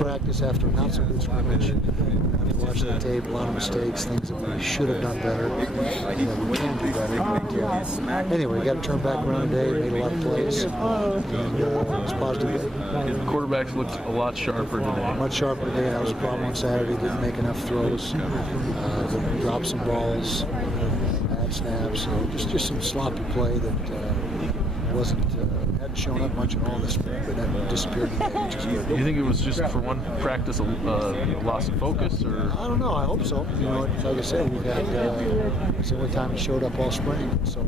practice after a not so good scrimmage. Watching the tape, a lot of mistakes, things that we should have done better, and that we can do better. But, anyway, we got to turn back around today, made a lot of plays, and it's a positive day. Quarterbacks looked a lot sharper today. Much sharper today. That was a problem on Saturday. Didn't make enough throws, dropped some balls, bad snaps, just some sloppy play that hadn't shown up much at all this spring, but then disappeared today, which is good. Do you think it was just for one practice a loss of focus, or? I don't know. I hope so. You know, like I said, we've had it's the only time he showed up all spring. So.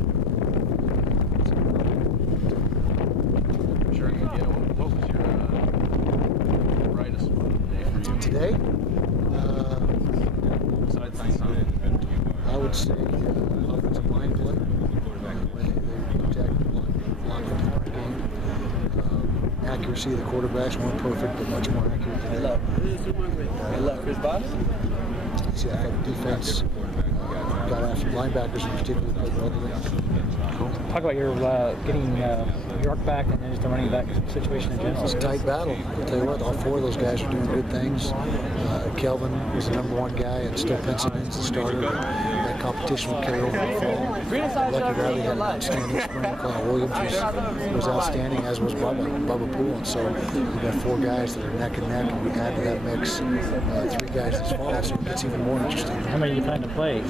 Sure. Yeah. What was your brightest day for you Today? Besides the sun. I would say offensive line play. When they protect block the punt game. Accuracy of the quarterbacks weren't perfect, but much more accurate today. See, I had defense got after linebackers in particular played well today. Cool. Talk about your getting York back and then just the running back situation in general. It's a tight battle. I'll tell you what, all four of those guys are doing good things. Kelvin was the number one guy and still penciled in as the starter. That competition would carry over the fall. Lucky Riley had an outstanding spring. Kyle Williams was outstanding, as was Bubba Poole. And so we've got four guys that are neck and neck, and we add to that mix three guys this fall, so it gets even more interesting. How many do you plan to play?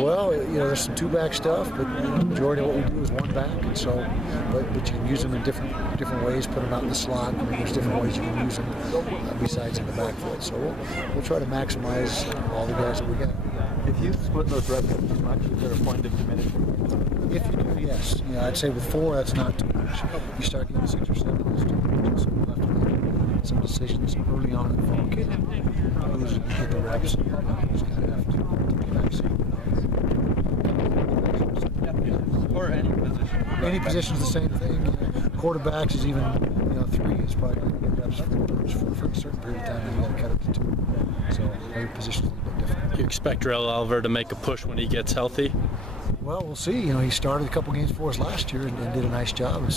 Well, you know, there's some two-back stuff, but the majority of what we do is one back, and so, but you can use them in different ways. Put them out in the slot. I mean, there's different ways you can use them besides in the backfield. So we'll try to maximize all the guys that we got. If you split those reps up too much, is there a point of diminishment? If you do, yes. You know, I'd say with four, that's not too much. You start getting 6 or 7, that's too much. So we'll have to make some decisions early on in the fall camp. Who's going to get the reps? Who's going to have to get back. Or any position. Any position's the same thing. Quarterbacks is even, 3 is probably going to get reps for a certain period of time, and you got to cut it to 2. So every position's a little bit different. You expect Darrell Oliver to make a push when he gets healthy? Well, we'll see. He started a couple games for us last year and did a nice job. And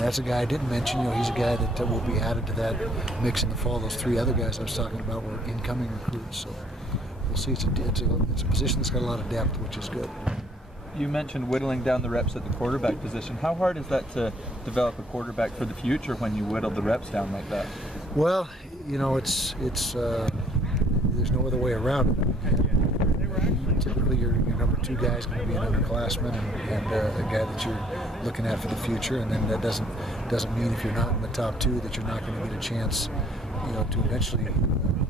that's a guy I didn't mention. He's a guy that will be added to that mix in the fall. Those 3 other guys I was talking about were incoming recruits. So we'll see. It's a position that's got a lot of depth, which is good. You mentioned whittling down the reps at the quarterback position. How hard is that to develop a quarterback for the future when you whittle the reps down like that? Well, it's there's no other way around it. Typically, your number 2 guy is going to be an underclassman and a guy that you're looking at for the future. And then that doesn't mean if you're not in the top 2 that you're not going to get a chance, to eventually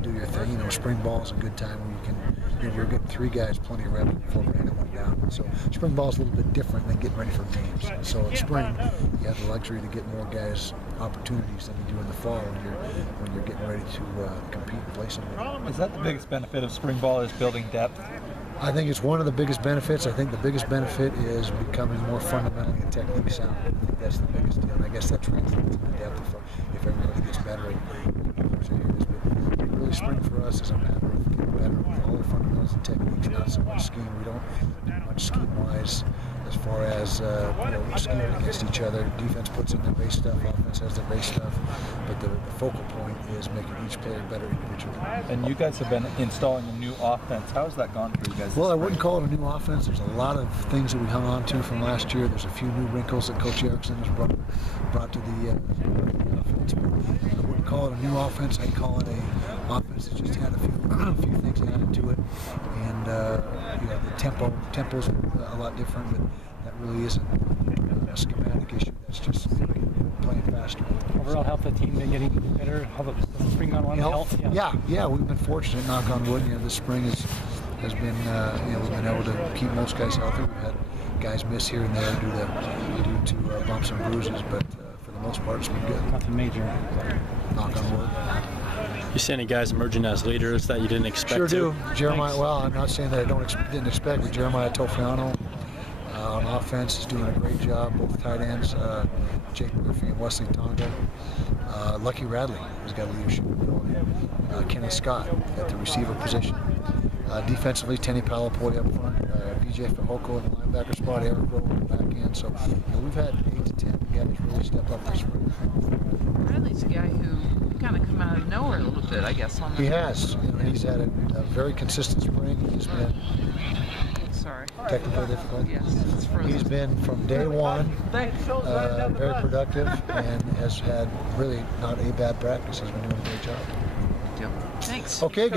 do your thing. Spring ball is a good time where you can. You're getting 3 guys plenty of reps before random one down. So spring ball is a little bit different than getting ready for games. So in spring, you have the luxury to get more guys opportunities than you do in the fall when you're getting ready to compete and play somewhere. Is that the biggest benefit of spring ball, is building depth? I think it's one of the biggest benefits. I think the biggest benefit is becoming more fundamentally and technique sound. I think that's the biggest deal. And I guess that translates to the depth if everybody gets better in those areas. But really, spring for us is a matter of getting better with all the fundamentals and techniques, not so much scheme. We don't do much scheme-wise as far as scheming against each other. Defense puts in their base stuff, offense has their base stuff, but the focal point is making each player better individually. And you guys have been installing a new offense. How has that gone for you guys? Well, I wouldn't call it a new offense. There's a lot of things that we hung on to from last year. There's a few new wrinkles that Coach Erickson has brought to the offense. I wouldn't call it a new offense. I'd call it a offense that just had a few things added to it, and the tempo's a lot different, but that really isn't a schematic issue. That's just playing faster. Overall health of the team been getting better? How about spring on one health? Yeah, we've been fortunate, knock on wood. This spring has been, we've been able to keep most guys healthy. We've had guys miss here and there due to bumps and bruises, but for the most part, it's been good. Nothing major. Knock on wood. You see any guys emerging as leaders that you didn't expect Sure to? do. Jeremiah, well, I'm not saying that I didn't expect, but Jeremiah Tofiano on offense is doing a great job. Both tight ends, Jake Murphy and Wesley Tonga. Lucky Radley has got leadership ability. Kenneth Scott at the receiver position. Defensively, Tenny Palapoi up front, VJ Fahoko in the linebacker spot, Eric Rowe in the back end. So we've had 8 to 10 guys really step up this spring. Radley's a guy who kind of come out of nowhere a little bit, I guess. On the, He has. You know, he's had a very consistent spring. He's been Sorry. technically difficult. Yes, it's frozen. He's been from day one very productive and has had really not a bad practice. He's been doing a great job. Deal. Thanks. Okay, guys.